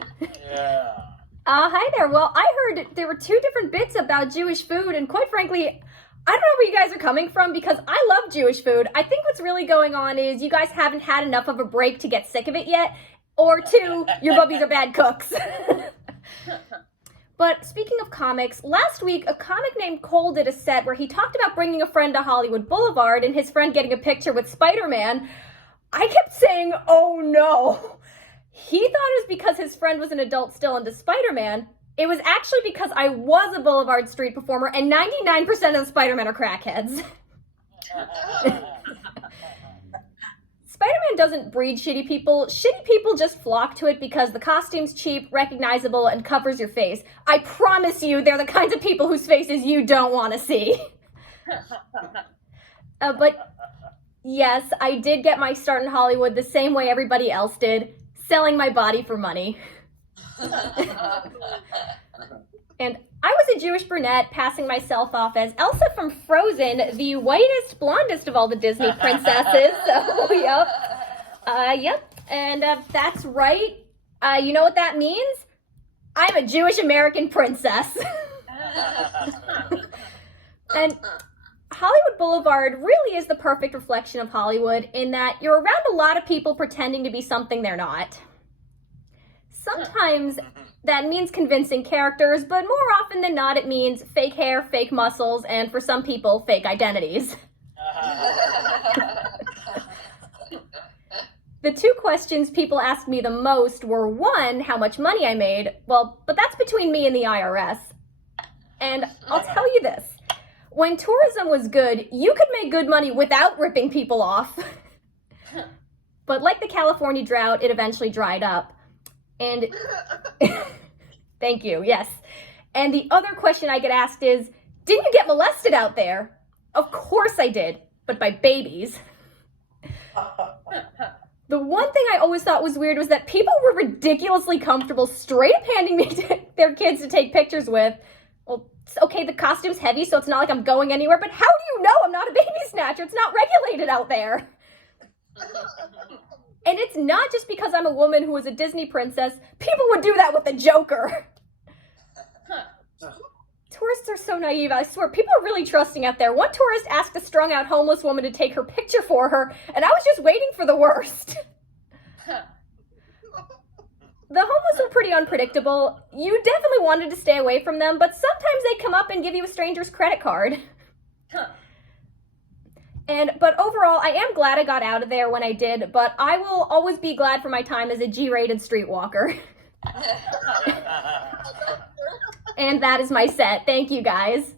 Hi. Yeah. Hi there. Well, I heard there were two different bits about Jewish food, and quite frankly, I don't know where you guys are coming from because I love Jewish food. I think what's really going on is you guys haven't had enough of a break to get sick of it yet, or two, your bubbies are bad cooks. But speaking of comics, last week a comic named Cole did a set where he talked about bringing a friend to Hollywood Boulevard and his friend getting a picture with Spider-Man. I kept saying, oh no. He thought it was because his friend was an adult still into Spider-Man. It was actually because I was a Boulevard Street performer and 99% of the Spider-Men are crackheads. Spider-Man doesn't breed shitty people. Shitty people just flock to it because the costume's cheap, recognizable, and covers your face. I promise you they're the kinds of people whose faces you don't want to see. But yes, I did get my start in Hollywood the same way everybody else did, selling my body for money. And I was a Jewish brunette passing myself off as Elsa from Frozen, the whitest, blondest of all the Disney princesses. So, yep. And that's right. You know what that means? I'm a Jewish American princess. And Hollywood Boulevard really is the perfect reflection of Hollywood in that you're around a lot of people pretending to be something they're not. Sometimes that means convincing characters, but more often than not it means fake hair, fake muscles, and for some people, fake identities. The two questions people asked me the most were, one, how much money I made. Well, but that's between me and the IRS. And I'll tell you this. When tourism was good, you could make good money without ripping people off. But like the California drought, it eventually dried up. And thank you, yes. And the other question I get asked is, didn't you get molested out there? Of course I did, but by babies. The one thing I always thought was weird was that people were ridiculously comfortable straight up handing me their kids to take pictures with. Well, okay, the costume's heavy, so it's not like I'm going anywhere, but how do you know I'm not a baby snatcher? It's not regulated out there. And it's not just because I'm a woman who was a Disney princess. People would do that with the Joker. Tourists are so naive, I swear. People are really trusting out there. One tourist asked a strung-out homeless woman to take her picture for her, and I was just waiting for the worst. The homeless were pretty unpredictable. You definitely wanted to stay away from them, but sometimes they come up and give you a stranger's credit card. But overall, I am glad I got out of there when I did, but I will always be glad for my time as a G-rated streetwalker. And that is my set. Thank you, guys.